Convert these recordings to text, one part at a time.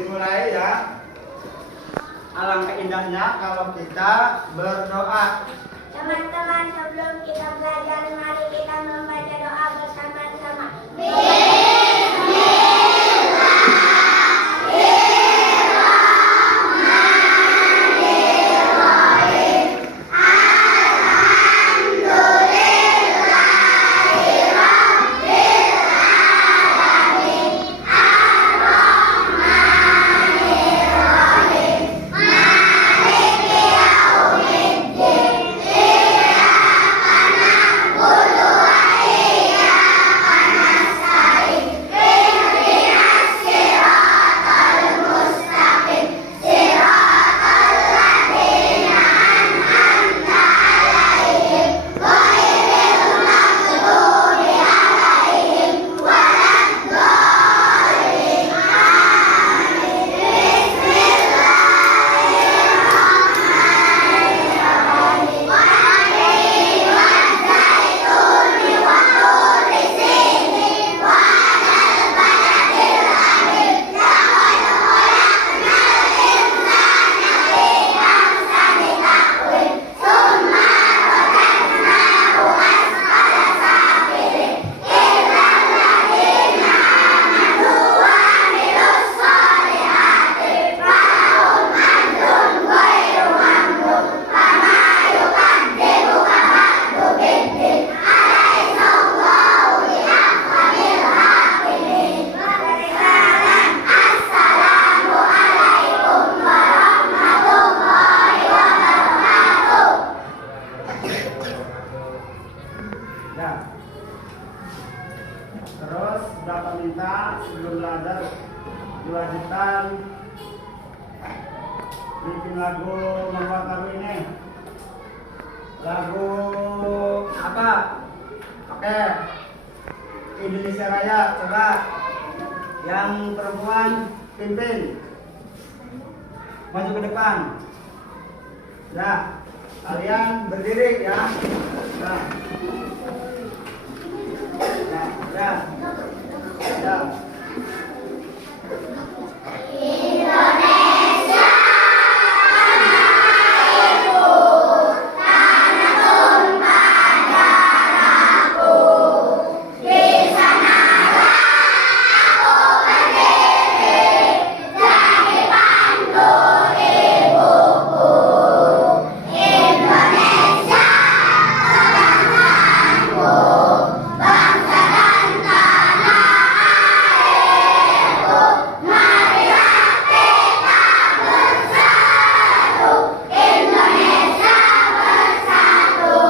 Dimulai ya. Alangkah indahnya kalau kita berdoa. Teman-teman, sebelum kita belajar, mari kita membaca doa bersama-sama. Terus Bapak minta sebelum belajar diwajibkan bikin lagu, membuat lagu ini. Lagu apa? Oke, Indonesia Raya. Coba yang perempuan pimpin, maju ke depan. Ya, kalian berdiri ya. Nah. Ya. Indonesia ibu, tanah tumpah darahku. Di sanalah aku berdiri, jadi pandu ibuku. Indonesia kebanggaanku, bangsa dan tanah airku. Marilah kita bersatu, Indonesia bersatu.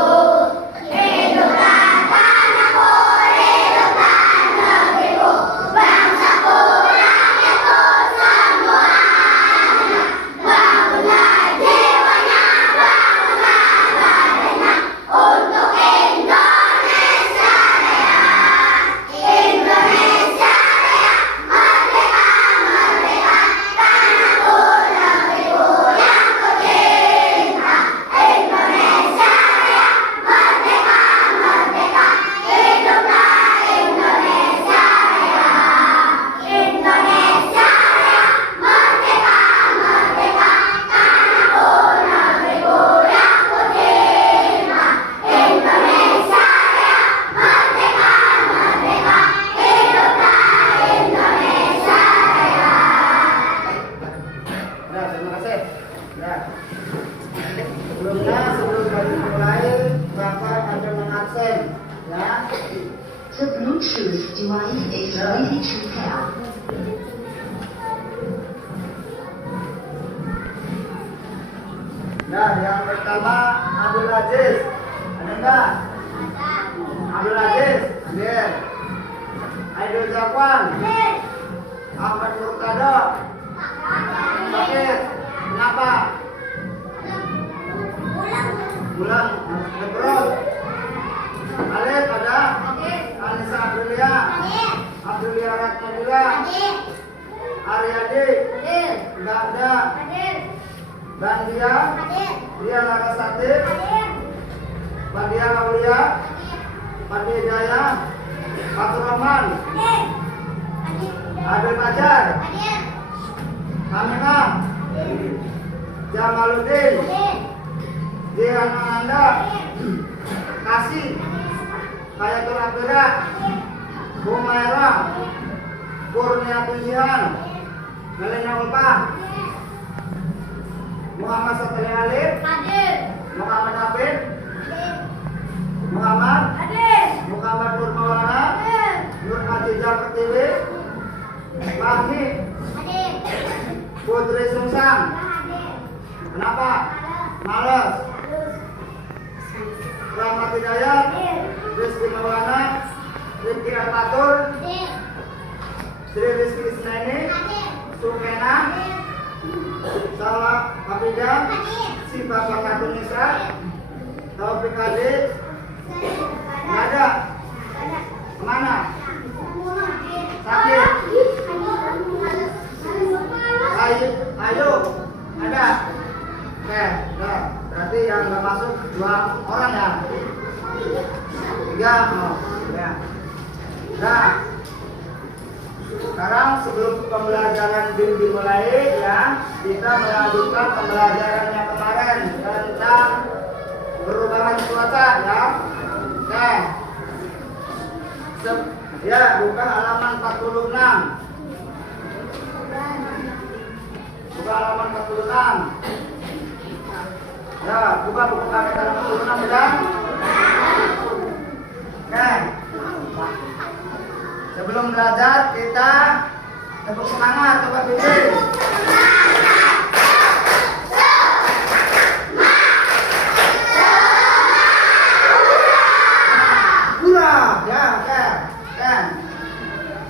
Hiduplah tanahku, hiduplah negeriku, bangsaku, rakyatku semuanya. Bangunlah jiwanya, bangunlah badannya untuk Indonesia Raya. Indonesia Raya, merdeka, merdeka, tanahku, negeriku yang kucinta. Indonesia Raya, merdeka, merdeka, hiduplah Indonesia Raya. Indonesia Raya, merdeka, merdeka, tanahku, negeriku yang kucinta. Indonesia Raya, merdeka, merdeka, hiduplah Indonesia Raya. Ya, terima kasih. Ya. Sebelum mulai, Bapak ada mengabsen. Ya. The Bluetooth device is ready to pair. Ya, yang pertama Abdul Aziz. Ada enggak? Abdul Aziz, hadir. Aidil Zakwan, Ahmad Murtado, sakit. Kenapa? Bulan terus. Alif ada? Anissa Abdulia, Abdulia Ratnabila, Aryadi, enggak ada. Bandia, Dia Larasati, Bandia Aulia, Bandia Jaya, Fatur Rahman, Adil Fajar, Aminah, Jamaluddin, Jihan Ananda, Kasih, Hayatul Abdira, Humaira, Kurnia Pujian, Melena Ulpah, Muhammad Satria Alif, Muhammad Hafid, Muhammad Nur Maulana, Nur Khadijah Pertiwi, Fahmi, Putri Sungsang. Kenapa? Males. Rahmat Hidayat, Rizky Maulana, Rizky Al-Fatur, Sri Rizky Isnaini, Sukena, Salah Hafidah, Sifa Fakatun Nisa, Taufik Aziz. Nggak ada. Kemana? Sakit. Ayo. Ada. Oke, nah, berarti yang nggak masuk 2 orang ya. 3, oh, ya. Nah, sekarang sebelum pembelajaran dimulai ya, kita melanjutkan pembelajarannya kemarin tentang perubahan cuaca ya. Oke. Ya, buka halaman 46. Buka halaman 46. Ya, buka buku kami halaman 46 sudah. Oke. Sebelum belajar kita tepuk semangat, coba bikin.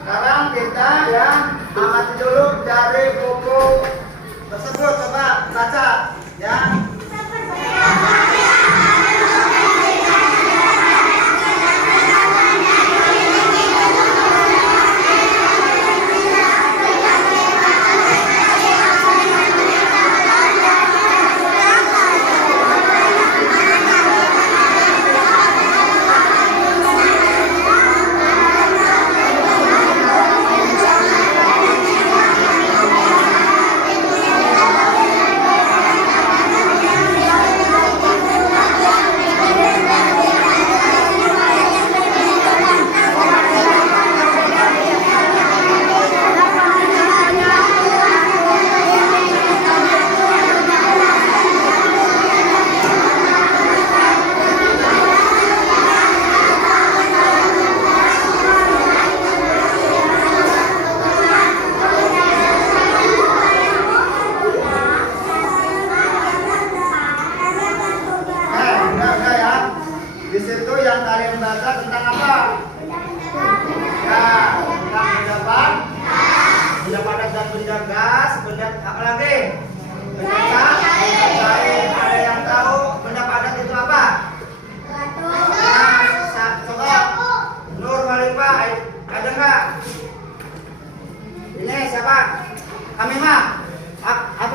Sekarang kita ya amati dulu dari buku tersebut, coba baca ya.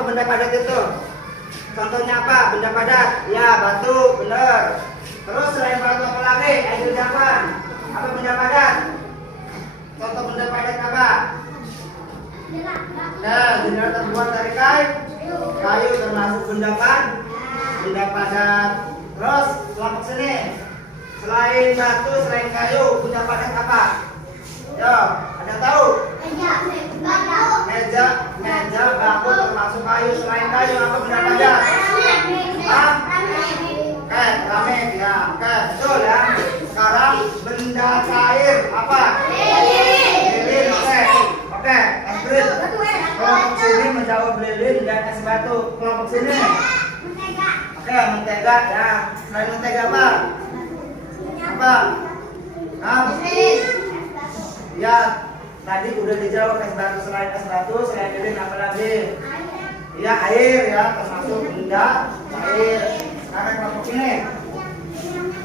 Benda padat itu contohnya apa? Benda padat, ya batu, bener. Terus selain batu apa lagi? Aidil Zakwan, apa benda padat? Contoh benda padat apa? Nah, benda terbuat dari kayu termasuk benda padat. Terus kelompok sini, selain batu, selain kayu, benda padat apa? Yo, ada tahu? Meja, bangku termasuk kayu. Selain kayu apa benda padat? Keramik ya. Oke, betul ya. Sekarang benda cair apa? Lilin. Oke, es krim. Kelompok sini menjawab lilin dan es batu. Kelompok sini Oke, mentega ya. Selain mentega apa? Apa? Hah? Ya, tadi udah dijawab es batu. Selain lilin apa lagi? Ya, air ya, termasuk benda air. Sekarang kelompok ini.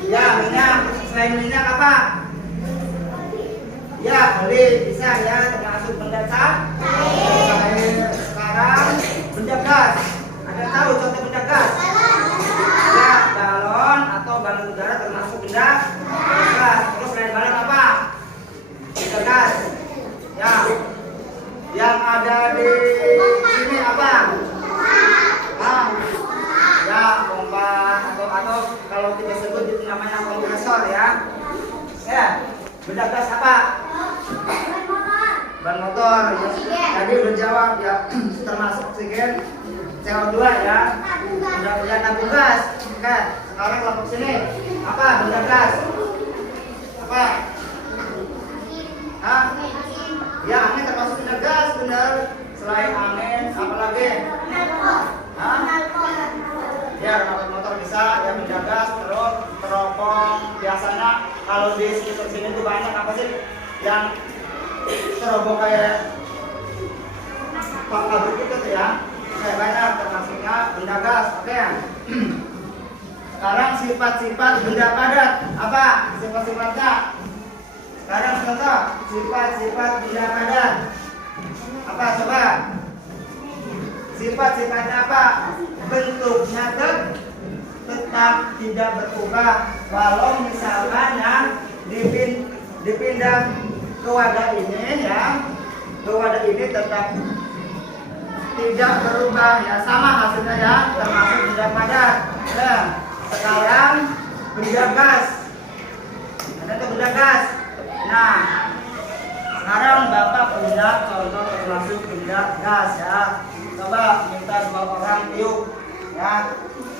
Ya, minyak. Selain minyak apa? Ya, oli bisa ya, termasuk benda air. Sekarang benda gas. Ada tahu contoh benda gas? Ya, galon atau balon udara termasuk benda gas. Terus selain balon apa? Benda gas. Ya, yang ada di sini apa? Ya, pompa atau kalau kita sebut itu namanya kompresor ya. Ya, benda gas apa? Ban motor. Ya. Tadi udah jawab ya, termasuk oksigen, CO2 ya. Udah tabung gas. Oke, sekarang kelompok sini apa? Benda gas. Apa? Hah? Ya, angin termasuk benda gas, benar. Selain angin, apa lagi? Hah? Ya, remote motor bisa, ya benda gas, terus teropong. Biasanya kalau di sekitar sini tuh banyak apa sih yang teropong kayak pabrik itu tuh ya. Kayak banyak termasuknya benda gas. Oke. Sekarang sifat-sifat benda padat. Apa sifat-sifatnya? Sekarang contoh sifat-sifat benda padat. Apa coba? Sifat-sifatnya apa? Bentuknya tetap tidak berubah. Walau misalkan yang dipindah ke wadah ini ya, ke wadah ini tetap tidak berubah ya, sama hasilnya ya, termasuk benda padat. Nah, sekarang benda gas. Ada tuh benda gas. Nah, sekarang Bapak punya contoh termasuk benda gas ya. Coba minta 2 orang tiup ya.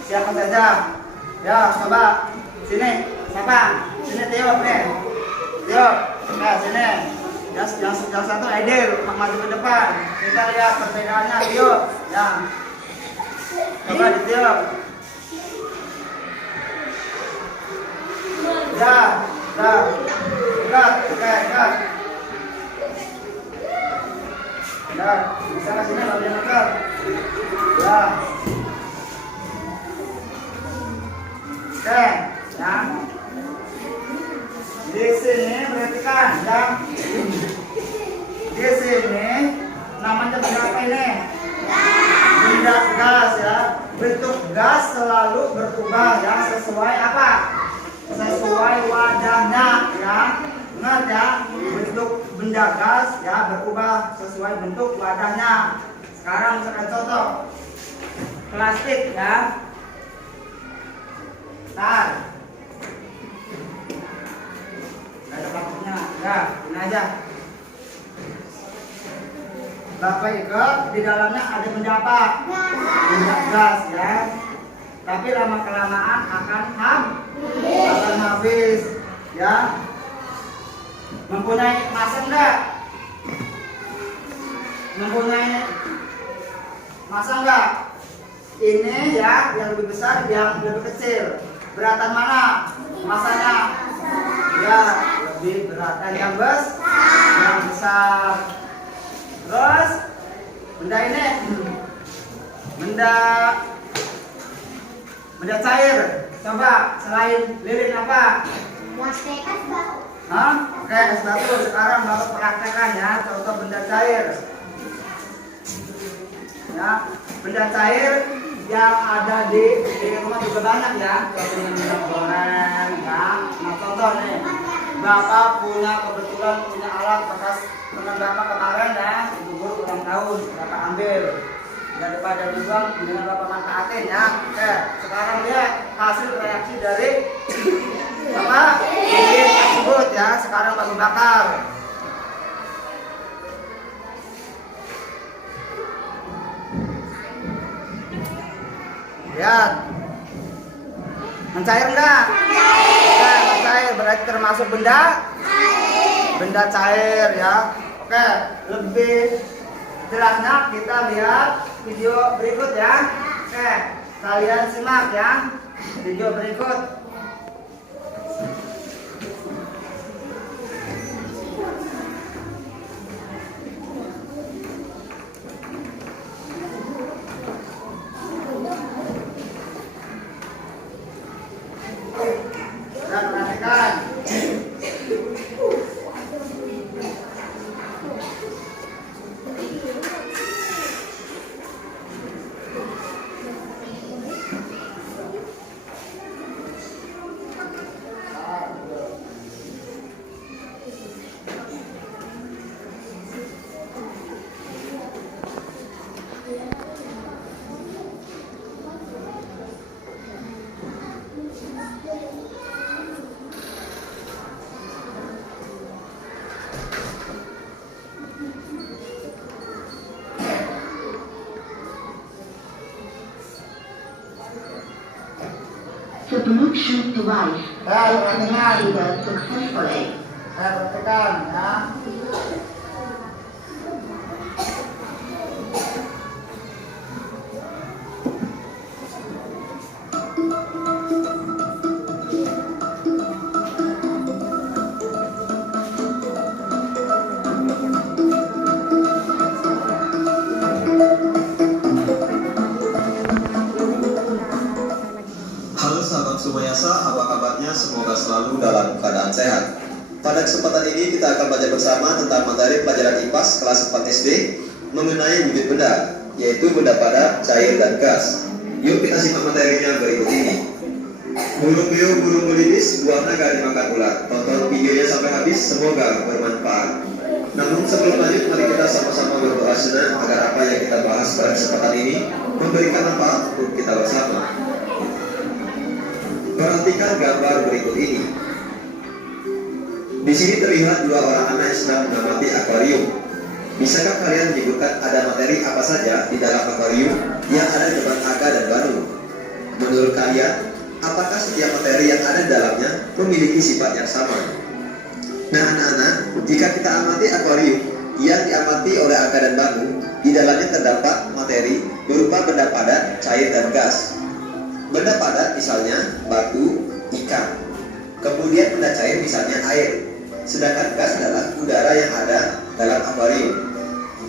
Siapa saja? Ya, coba sini. Siapa? Sini tiup nih. Tiup. Nah, sini. Yang satu Aidil, maju ke depan. Kita lihat perbedaannya, tiup. Ya. Coba ditiup. Ya, dah. Gas, oke, gas. Ya, bisa ke sini bagian motor. Ya. Oke, ya. Di sini perhatikan, ya. Di sini namanya benda apa ini? Benda gas ya. Bentuk gas selalu berubah ya, sesuai apa? Sesuai wadahnya ya. Ingat ya, bentuk benda gas ya berubah sesuai bentuk wadahnya. Sekarang misalkan contoh plastik ya. Nah, ada plastiknya ya, ini aja. Bapak ikat di dalamnya ada benda apa? Benda gas ya. Tapi lama kelamaan akan habis ya. Mempunyai massa enggak? Mempunyai massa enggak? Ini ya yang lebih besar, yang lebih kecil. Beratan mana massanya? Ya, lebih beratan yang besar. Terus benda ini benda cair. Coba selain lilin apa? Hah? Oke, es batu. Sekarang Bapak praktekkan ya, contoh benda cair. Ya, benda cair yang ada di rumah juga banyak ya. Contohnya minyak goreng ya. Nah, contoh nih, Bapak kebetulan punya alat bekas teman Bapak kemarin ya, ibu guru ulang tahun, Bapak ambil. Daripada dibuang, dengan Bapak manfaatin ya. Oke, sekarang lihat hasil reaksi dari Bapak lilin tersebut ya. Sekarang Bapak bakar. Lihat, mencair enggak? Oke, mencair berarti termasuk benda cair ya. Oke, lebih jelasnya kita lihat video berikut ya. Oke. Kalian simak ya video berikut. Dan perhatikan. The Bluetooth device Dan is perhatikan. connected successfully. Saya perhatikan ya. Halo sahabat Sumayasa, apa kabarnya? Semoga selalu dalam keadaan sehat. Pada kesempatan ini kita akan belajar bersama tentang materi pelajaran IPAS kelas 4 SD mengenai wujud benda, yaitu benda padat, cair, dan gas. Yuk kita simak materinya berikut ini. Burung beo, burung melipis, buah naga dimakan ular. Tonton videonya sampai habis, semoga bermanfaat. Namun sebelum lanjut, mari kita sama-sama berdoa senang agar apa yang kita bahas pada kesempatan ini memberikan manfaat untuk kita bersama. Perhatikan gambar berikut ini. Di sini terlihat dua orang anak yang sedang mengamati akuarium. Bisakah kalian menyebutkan ada materi apa saja di dalam akuarium yang ada di depan Aga dan Banu? Menurut kalian, apakah setiap materi yang ada di dalamnya memiliki sifat yang sama? Nah anak-anak, jika kita amati akuarium yang diamati oleh Aga dan Banu, di dalamnya terdapat materi berupa benda padat, cair, dan gas. Benda padat misalnya batu, ikan. Kemudian benda cair misalnya air. Sedangkan gas adalah udara yang ada dalam akuarium.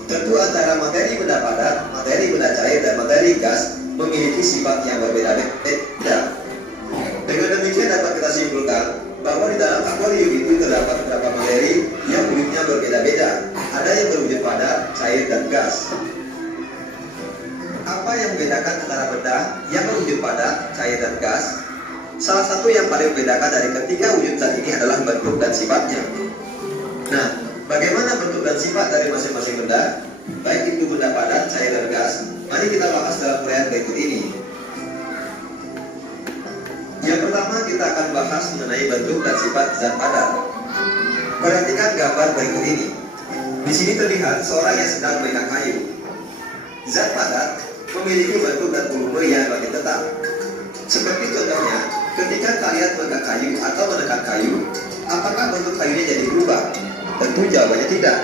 Tentu antara materi benda padat, materi benda cair, dan materi gas memiliki sifat yang berbeda-beda. Dengan demikian dapat kita simpulkan bahwa di dalam akuarium itu terdapat beberapa materi yang wujudnya berbeda-beda. Ada yang berwujud padat, cair, dan gas. Apa yang membedakan antara benda yang berwujud padat, cair, dan gas? Salah satu yang paling membedakan dari ketiga wujud zat ini adalah bentuk dan sifatnya. Nah, bagaimana bentuk dan sifat dari masing-masing benda, baik itu benda padat, cair, dan gas? Mari kita bahas dalam uraian berikut ini. Yang pertama kita akan bahas mengenai bentuk dan sifat zat padat. Perhatikan gambar berikut ini. Di sini terlihat seorang yang sedang memegang kayu. Zat padat memiliki bentuk dan volume yang relatif tetap. Seperti contohnya, ketika kalian memegang kayu atau menekan kayu, apakah bentuk kayunya jadi berubah? Tentu jawabannya tidak.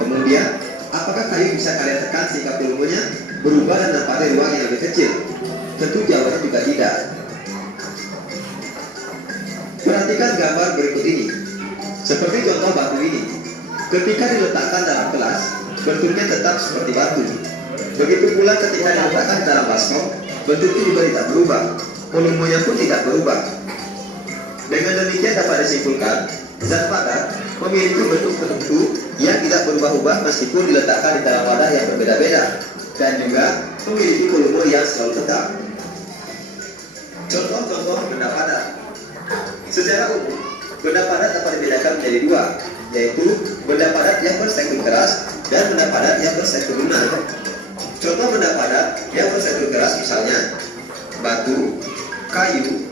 Kemudian, apakah kayu bisa kalian tekan sehingga volumenya berubah dan menempati ruang yang lebih kecil? Tentu jawabannya juga tidak. Perhatikan gambar berikut ini. Seperti contoh batu ini. Ketika diletakkan dalam kelas, bentuknya tetap seperti batu. Begitu pula ketika diletakkan dalam baskom, bentuknya juga tidak berubah, volumenya pun tidak berubah. Dengan demikian dapat disimpulkan, zat padat memiliki bentuk tertentu yang tidak berubah-ubah meskipun diletakkan di dalam wadah yang berbeda-beda, dan juga memiliki volume yang selalu tetap. Contoh-contoh benda padat. Secara umum, benda padat dapat dibedakan menjadi dua, yaitu benda padat yang berstruktur keras dan benda padat yang berstruktur lunak. Contoh benda padat yang berstruktur keras misalnya batu, kayu,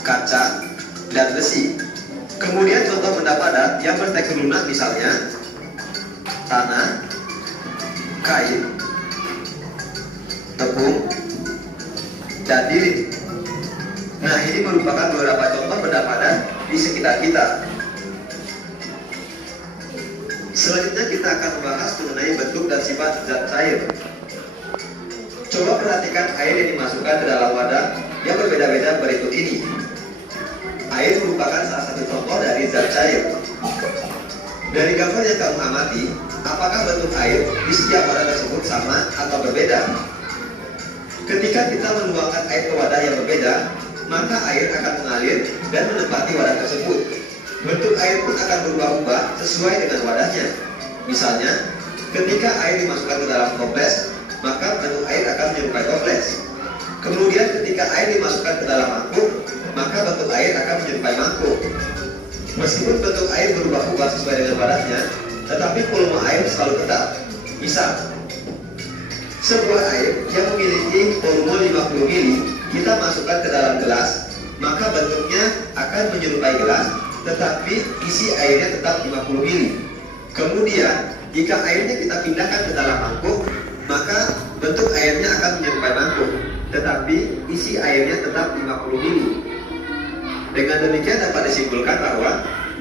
kaca, dan besi. Kemudian contoh benda padat yang bertekstur lunak misalnya tanah, kain, tepung, dan dinding. Nah, ini merupakan beberapa contoh benda padat di sekitar kita. Selanjutnya kita akan membahas mengenai bentuk dan sifat zat cair. Coba perhatikan air yang dimasukkan ke dalam wadah yang berbeda-beda berikut ini. Air merupakan salah satu contoh dari zat cair. Dari gambar yang kamu amati, apakah bentuk air di setiap wadah tersebut sama atau berbeda? Ketika kita menuangkan air ke wadah yang berbeda, maka air akan mengalir dan menempati wadah tersebut. Bentuk air pun akan berubah-ubah sesuai dengan wadahnya. Misalnya, ketika air dimasukkan ke dalam toples, maka bentuk air akan menyerupai toples. Kemudian ketika air dimasukkan ke dalam mangkuk, maka bentuk air akan menyerupai mangkuk. Meskipun bentuk air berubah-ubah sesuai dengan wadahnya, tetapi volume air selalu tetap. Misal, sebuah air yang memiliki volume 50 ml kita masukkan ke dalam gelas, maka bentuknya akan menyerupai gelas, tetapi isi airnya tetap 50 ml. Kemudian, jika airnya kita pindahkan ke dalam mangkuk, maka bentuk airnya akan menyerupai mangkuk, tetapi isi airnya tetap 50 ml. Dengan demikian dapat disimpulkan bahwa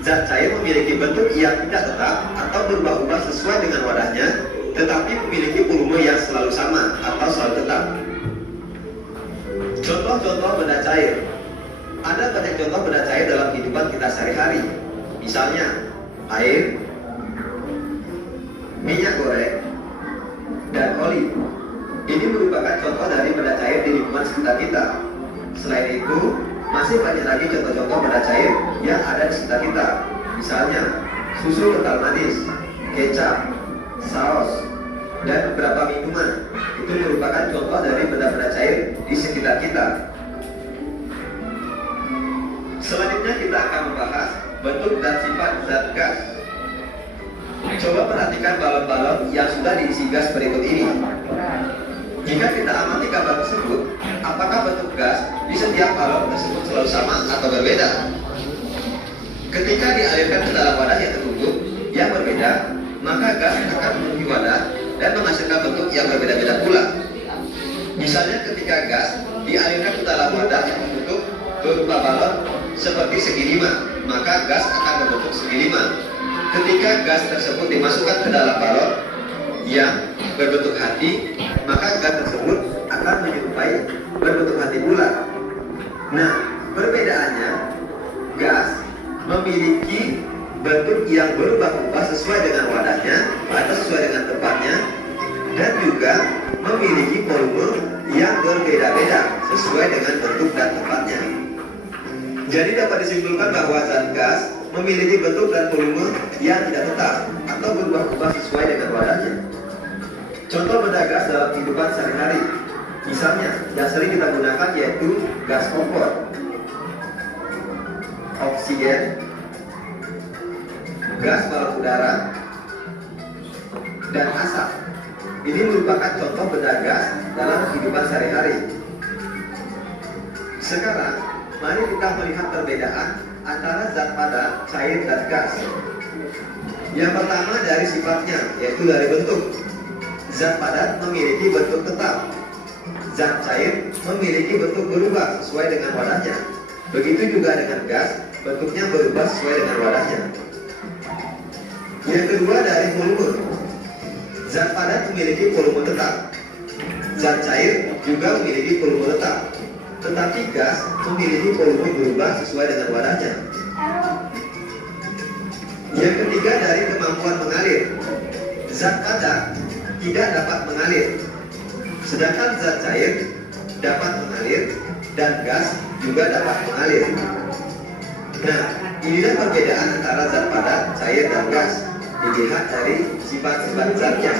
zat cair memiliki bentuk yang tidak tetap atau berubah-ubah sesuai dengan wadahnya, tetapi memiliki volume yang selalu sama atau selalu tetap. Contoh-contoh benda cair. Ada banyak contoh benda cair dalam kehidupan kita sehari-hari. Misalnya, air, minyak goreng, dan oli. Ini merupakan contoh dari benda cair di lingkungan sekitar kita. Selain itu, masih banyak lagi contoh-contoh benda cair yang ada di sekitar kita. Misalnya, susu kental manis, kecap, saus, dan beberapa minuman. Itu merupakan contoh dari benda-benda cair di sekitar kita. Selanjutnya kita akan membahas bentuk dan sifat zat gas. Coba perhatikan balon-balon yang sudah diisi gas berikut ini. Jika kita amati gambar tersebut, apakah bentuk gas di setiap balon tersebut selalu sama atau berbeda? Ketika dialirkan ke dalam wadah yang tertutup yang berbeda, maka gas akan memenuhi wadah dan menghasilkan bentuk yang berbeda-beda pula. Misalnya ketika gas dialirkan ke dalam wadah yang tertutup berupa balon seperti segi lima, maka gas akan membentuk segi lima. Ketika gas tersebut dimasukkan ke dalam balon yang berbentuk hati, maka gas tersebut akan menyerupai berbentuk hati bulat. Nah, perbedaannya, gas memiliki bentuk yang berubah-ubah sesuai dengan wadahnya atau sesuai dengan tempatnya, dan juga memiliki volume yang berbeda-beda sesuai dengan bentuk dan tempatnya. Jadi dapat disimpulkan bahwa zat gas memiliki bentuk dan volume yang tidak tetap atau berubah-ubah sesuai dengan wadahnya. Contoh benda gas dalam kehidupan sehari-hari, misalnya yang sering kita gunakan yaitu gas kompor, oksigen, gas balon udara, dan asap. Ini merupakan contoh benda gas dalam kehidupan sehari-hari. Sekarang, mari kita melihat perbedaan antara zat padat, cair, dan gas. Yang pertama dari sifatnya, yaitu dari bentuk. Zat padat memiliki bentuk tetap. Zat cair memiliki bentuk berubah sesuai dengan wadahnya. Begitu juga dengan gas, bentuknya berubah sesuai dengan wadahnya. Yang kedua dari volume. Zat padat memiliki volume tetap. Zat cair juga memiliki volume tetap. Tetapi gas memiliki volume berubah sesuai dengan wadahnya. Yang ketiga dari kemampuan mengalir. Zat padat tidak dapat mengalir, sedangkan zat cair dapat mengalir dan gas juga dapat mengalir. Nah, inilah perbedaan antara zat padat, cair, dan gas dilihat dari sifat-sifat zatnya.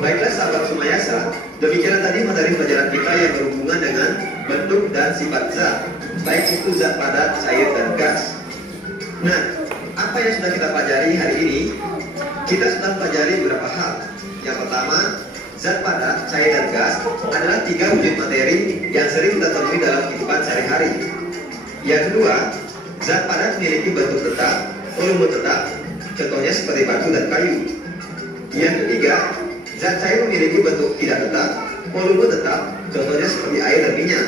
Baiklah sahabat Sumayasa, demikian tadi materi pelajaran kita yang berhubungan dengan bentuk dan sifat zat, baik itu zat padat, cair, dan gas. Nah, apa yang sudah kita pelajari hari ini? Kita sudah pelajari beberapa hal. Yang pertama, zat padat, cair, dan gas adalah tiga wujud materi yang sering kita temui dalam kehidupan sehari-hari. Yang kedua, zat padat memiliki bentuk tetap, volume tetap, contohnya seperti batu dan kayu. Yang ketiga, zat cair memiliki bentuk tidak tetap, volume tetap, contohnya seperti air dan minyak.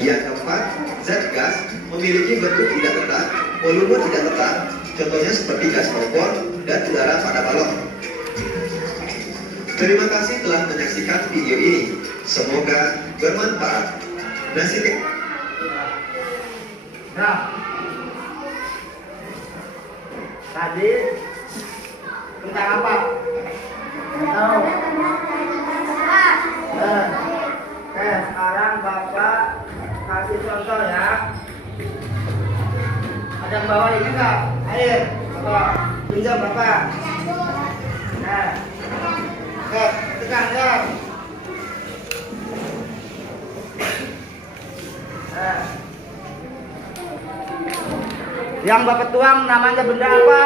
Yang keempat, zat gas memiliki bentuk tidak tetap, volume tidak tetap, contohnya seperti gas kompor dan udara pada balon. Terima kasih telah menyaksikan video ini. Semoga bermanfaat. Nah, tadi tentang apa? Tahu? Sekarang Bapak kasih contoh ya. Ada yang bawa ini enggak? Air. Bapak pinjam Bapak. Nah, tekan ya. Yang Bapak tuang namanya benda apa?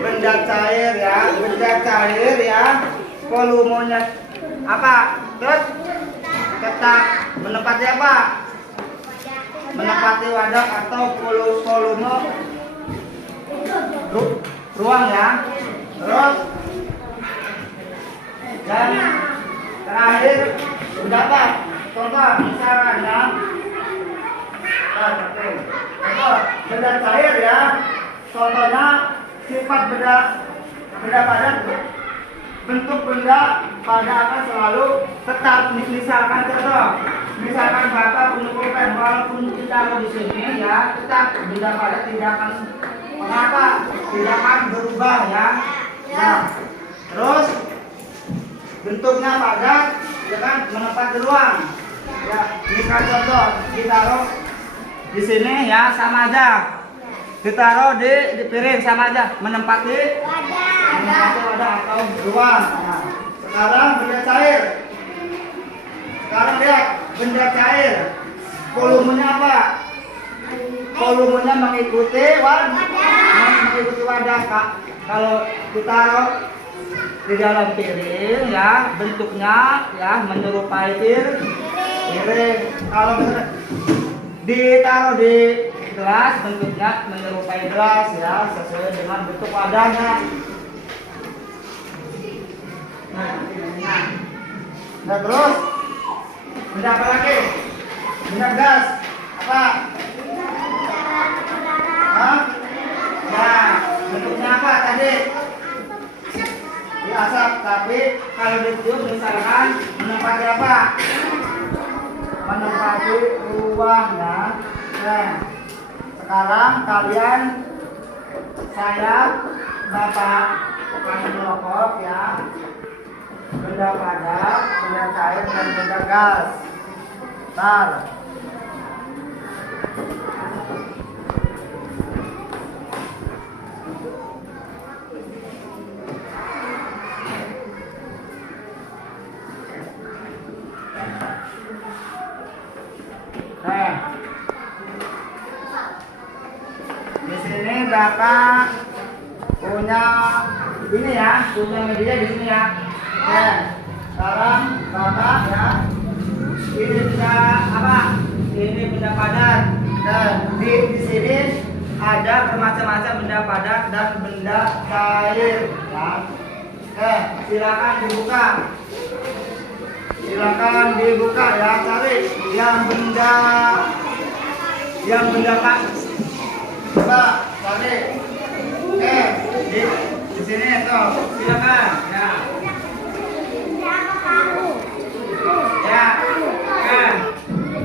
Benda cair ya, benda cair ya. Volumenya apa? Terus tetap menempati apa? Menempati wadah atau volume ruang ya. Terus dan terakhir benda apa? Contoh misalkan ya. Contoh benda cair ya. Contohnya sifat benda padat, bentuk benda pada akan selalu tetap. Misalkan contoh, misalkan Bapak mengumpulkan walaupun kita di sini ya, tetap benda padat tidak akan mengapa, tidak akan berubah ya. Nah, terus bentuknya padat, ya kan, menempati ruang. Ya, misal contoh ditaruh di sini ya sama aja. Ditaruh di piring sama aja, menempati wadah atau ruang. Nah, sekarang benda cair. Sekarang lihat benda cair. Volumenya apa? Volumenya mengikuti wadah. Kak. Kalau ditaruh di dalam piring ya, bentuknya ya menyerupai piring. Kalau ditaruh di gelas, bentuknya menyerupai gelas ya, sesuai dengan bentuk wadahnya. Nah terus benda apa lagi? Benda gas apa? Hah? Nah, bentuknya apa tadi? Di asap, tapi kalau ditiup misalkan menempati apa? Menempati ruang ya. Nah, sekarang kalian, Bapak akan merokok ya, benda padat, benda cair dan benda gas. Bentar. Di sini Bapak punya ini ya, punya media di sini ya. Sekarang Bapak ya, ini benda apa? Ini benda padat. Dan di sini ada bermacam-macam benda padat dan benda cair. Ya. Silakan dibuka. Silakan dibuka ya, cari yang benda padat. Coba cari. Di sini tuh, silakan. Ya. Ya.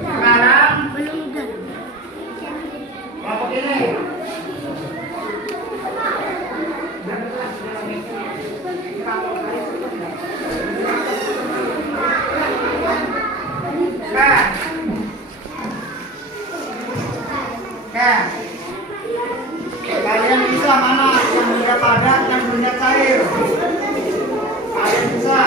Sekarang kelompok ini. Kalian bisa mana yang benda padat dan benda cair? Kalian bisa.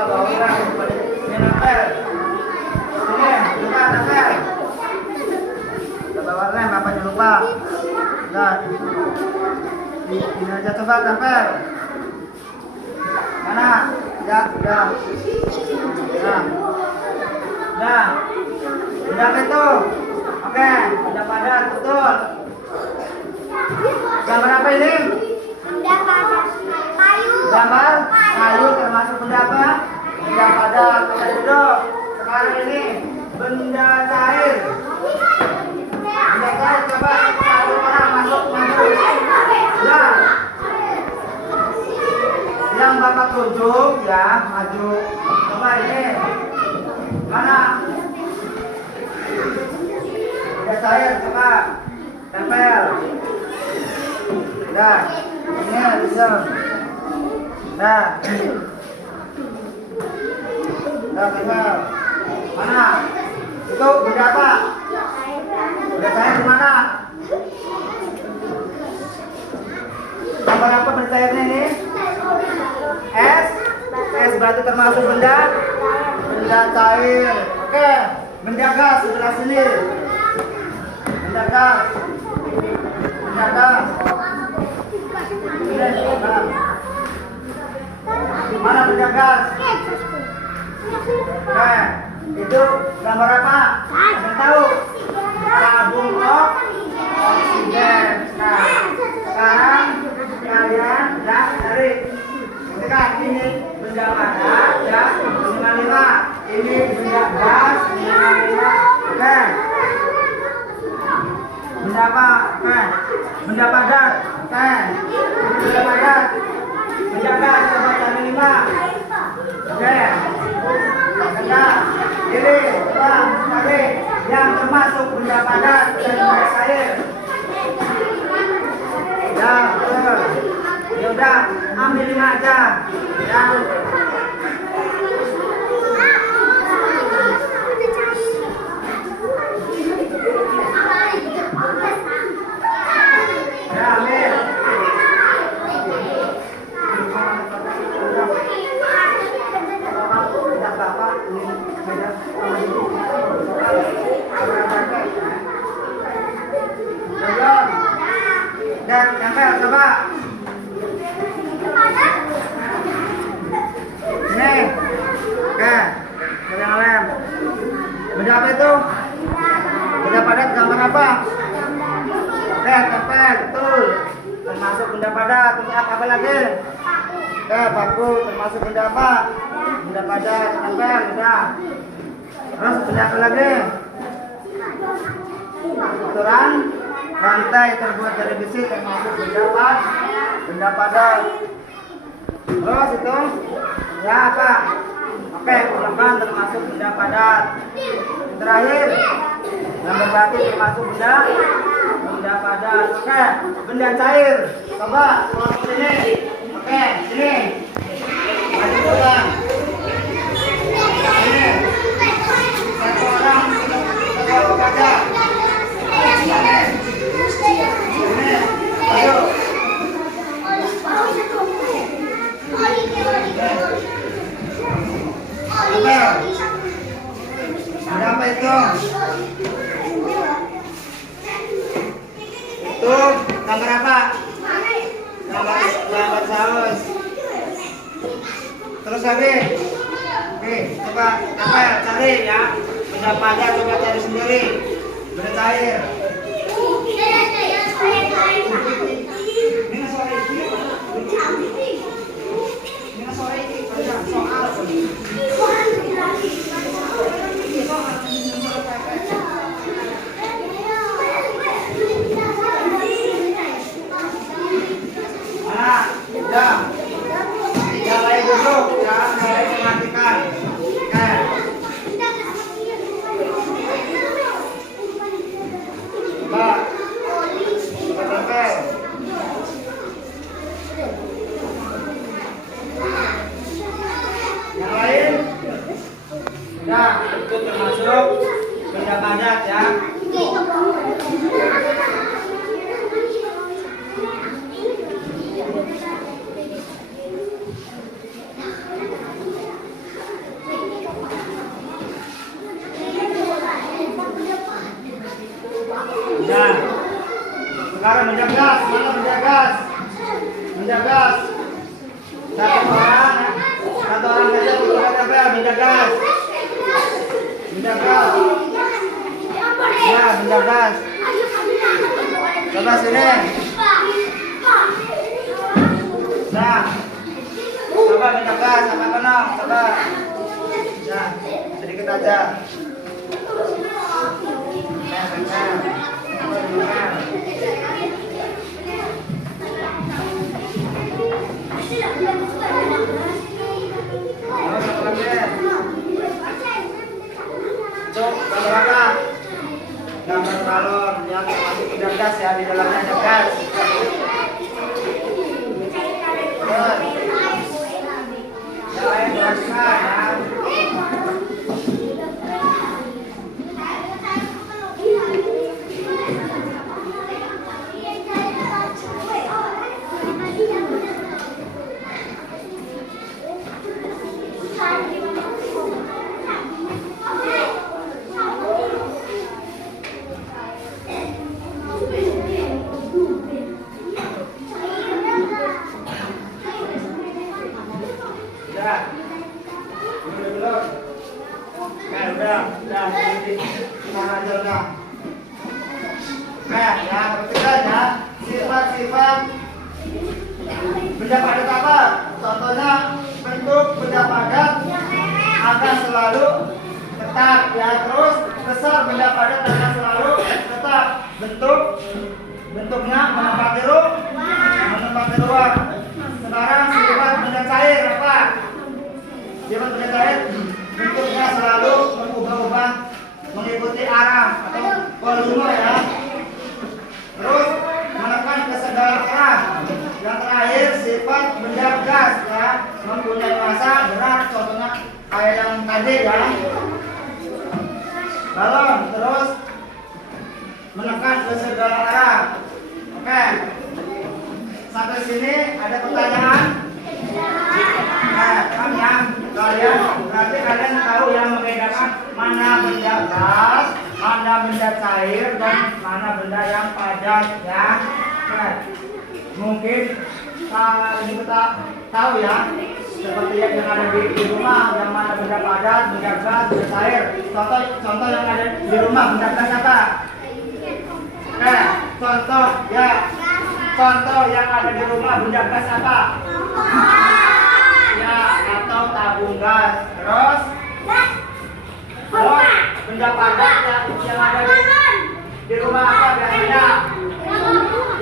Coba bawa orang. Ini nempel. Ini, lupa nempel. Coba warna, Bapak jangan lupa. Nah, ini aja coba tempel. Mana? Ya, udah. Nah, udah. Udah itu. Oke, udah padat, betul. Gambar apa ini? Benda padat kayu. Gambar kayu termasuk benda apa? Benda padat. Kita duduk. Sekarang ini benda cair. Benda cair coba satu orang masuk maju. Ya. Yang Bapak tunjuk ya maju. Coba ini mana? Benda cair coba tempel. Dah, ini bisa. Dah. Dah tinggal. Mana? Itu benda apa? Benda cair di mana? Gambar apa benda cairnya ini? Es. Es berarti termasuk benda cair. Oke, benda gas sebelah sini. Benda gas. Benda gas. Mana benda gas? Nah, itu gambar apa? Ada tahu? Tabung oksigen. Nah, sekarang kalian ya cari. Kan ini benda padat ya 55. Ini benda gas 55. Oke. Benda apa? Oke. Benda padat. Oke. Benda padat. Benda gas coba cari 5. Oke. Benda ini coba cari yang termasuk benda padat dan benda cair. Ya, betul. Ya udah, ambil 5 aja. Ya. Ya, ambil. Dan tempel coba. Ini. Oke. Yang lem. Benda apa itu? Benda padat gambar apa? Oke, tempel, betul. Termasuk benda padat. Ini apa lagi? Oke, paku termasuk benda apa? Benda padat, tempel, udah. Terus benda apa lagi? Aturan rantai terbuat dari besi termasuk benda padat. Terus itu ya apa? Oke, ulekan termasuk benda padat. Terakhir, gambar batu termasuk benda padat. Oke, benda cair. Coba keluar sini. Oke, sini. Maju pulang. Sini. Satu orang, satu kaca. Sini. Sini. Ayo. Berapa itu? Itu gambar apa? Gambar saus. Terus lagi. Oke, coba cari ya. Benda padat coba cari sendiri. Benda cair. Ya, mulai duduk, ya, mulai mematikan. Nah, sekarang menjagas, mana menjagas? Menjagas. Satu orang saja untuk tempel, menjagas. Menjagas. Ya, menjagas. Coba sini. Nah, coba menjagas sama kenal, coba. Nah, sedikit aja. Gambar apa? Gambar balon yang masuk ke gas ya, di dalamnya ada gas. Yang lain perhatikan ya. Sifat-sifat benda padat apa? Contohnya bentuk benda padat akan selalu tetap ya, terus besar benda padat akan selalu tetap. Bentuknya menempati ruang. Sekarang sifat benda cair apa? Sifat benda cair bentuknya selalu berubah-ubah mengikuti arah atau volume ya. Terus menekan ke segala arah. Yang terakhir sifat benda gas ya, mempunyai massa berat, contohnya kayak yang tadi ya, balon. Terus menekan ke segala arah. Oke, sampai sini ada pertanyaan? Berarti kalian tahu yang membedakan mana benda gas, mana benda cair, dan mana benda yang padat ya. Nah, mungkin ini kita tahu ya, seperti yang ada di rumah, yang mana benda padat, benda gas, benda cair. Contoh yang ada di rumah, benda gas apa? Contoh yang ada di rumah, benda gas apa? Ya, atau tabung gas. Terus benda padat yang ada di rumah apa biasanya?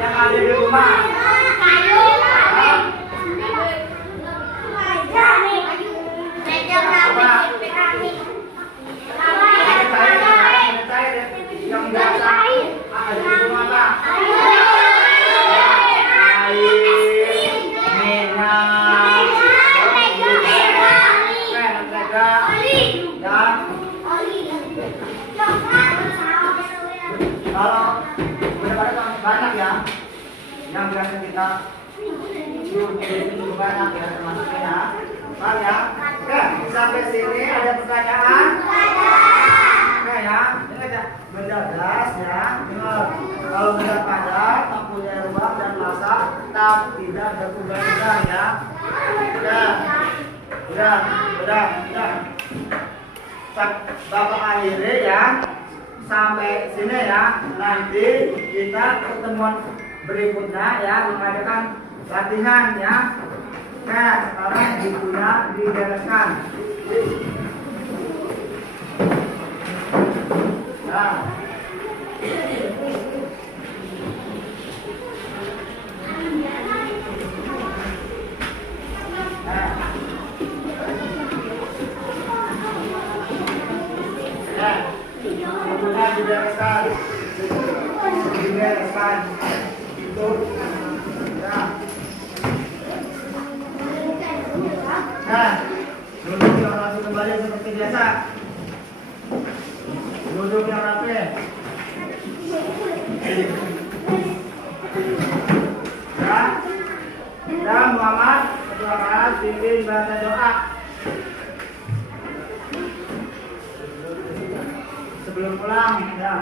Yang ada di rumah yang biasa ada di rumah apa? Kalau benar-benar banyak ya, yang biasa kita banyak ya, termasuknya ya. Paham ya? Oke, sampai sini ada pertanyaan? Oke ya, ingat ya, benda gas ya. Ingat, kalau benda padat mempunyai ruang dan massa tapi tidak berubah-ubah ya. Udah. Bapak akhiri ya. Sampai sini ya. Nanti kita pertemuan berikutnya ya, mengadakan latihan ya. Nah, sekarang bukunya dibereskan. Nah. Bukunya dibereskan. Itu. Nah, duduk yang langsung kembali seperti biasa. Duduk yang rapi. Ya, Muhammad, silakan pimpin baca doa. Sebelum pulang, ya.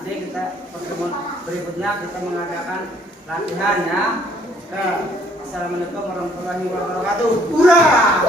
nanti kita pertemuan berikutnya kita mengadakan latihan ya. Assalamualaikum warahmatullahi wabarakatuh. Hurrah!